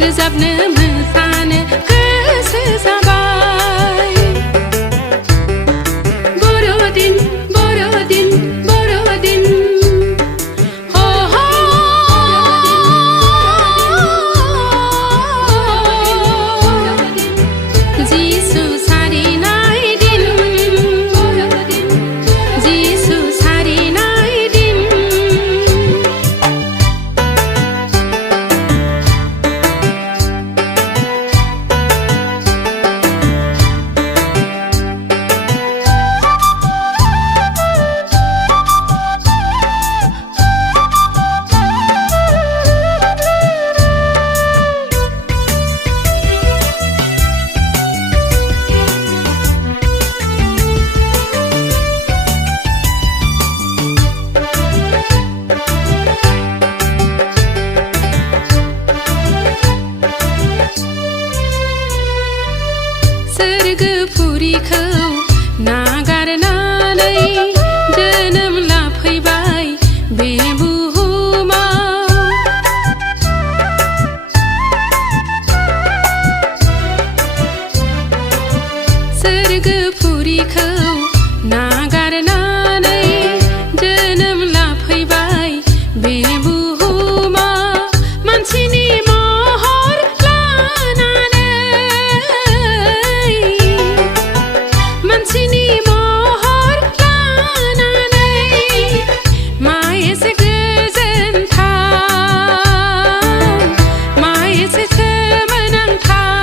रोजाबनो मोसानो गोसो जाबाय। बर'दिन बर'दिन बर'दिन हो हो जिसु सारिनाय दिन जिसु सारिनाय दिन सोरगोफुरिखौ नागारनानै जोनोम लाफैबाय बे बुहुमाव। सोरगोफुरिखौ नागारनानै जोनोम लाफैबाय बे बुहुमाव। मानसिनि महर मानसिनि महर लानानै मा एसे गोजोनथाव मा एसे सोमोनांथाव।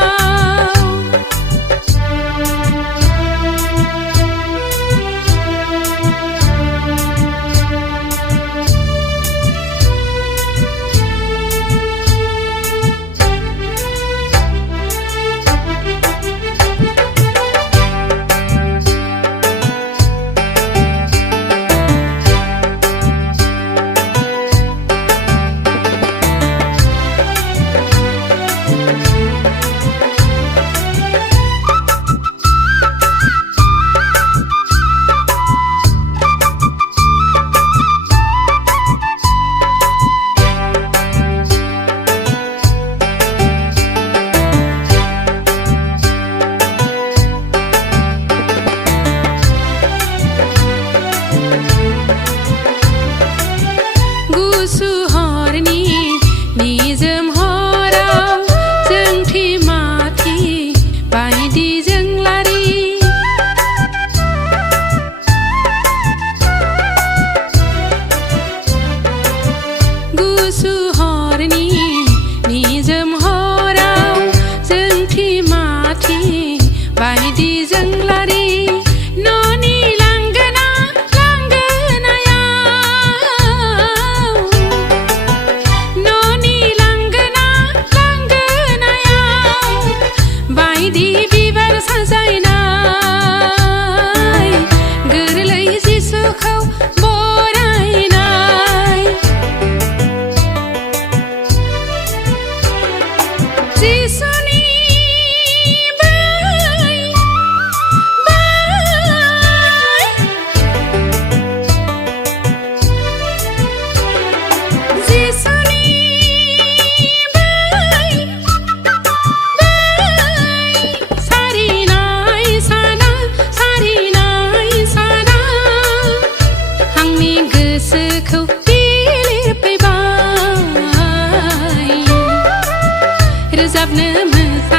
गुसु हरनि निजोम हराव जोंथि माथि बायदि जोंलारि। गुसु हरनि निजोम हराव जोंथि माथि बायदि जोंलारि। न'नि बायदि बिबार साजायनाय गोरलै जिसुखौ बरायनाय। जिसुनि गोसोखौ बिलिरफैबाय रोजाबनो मोजां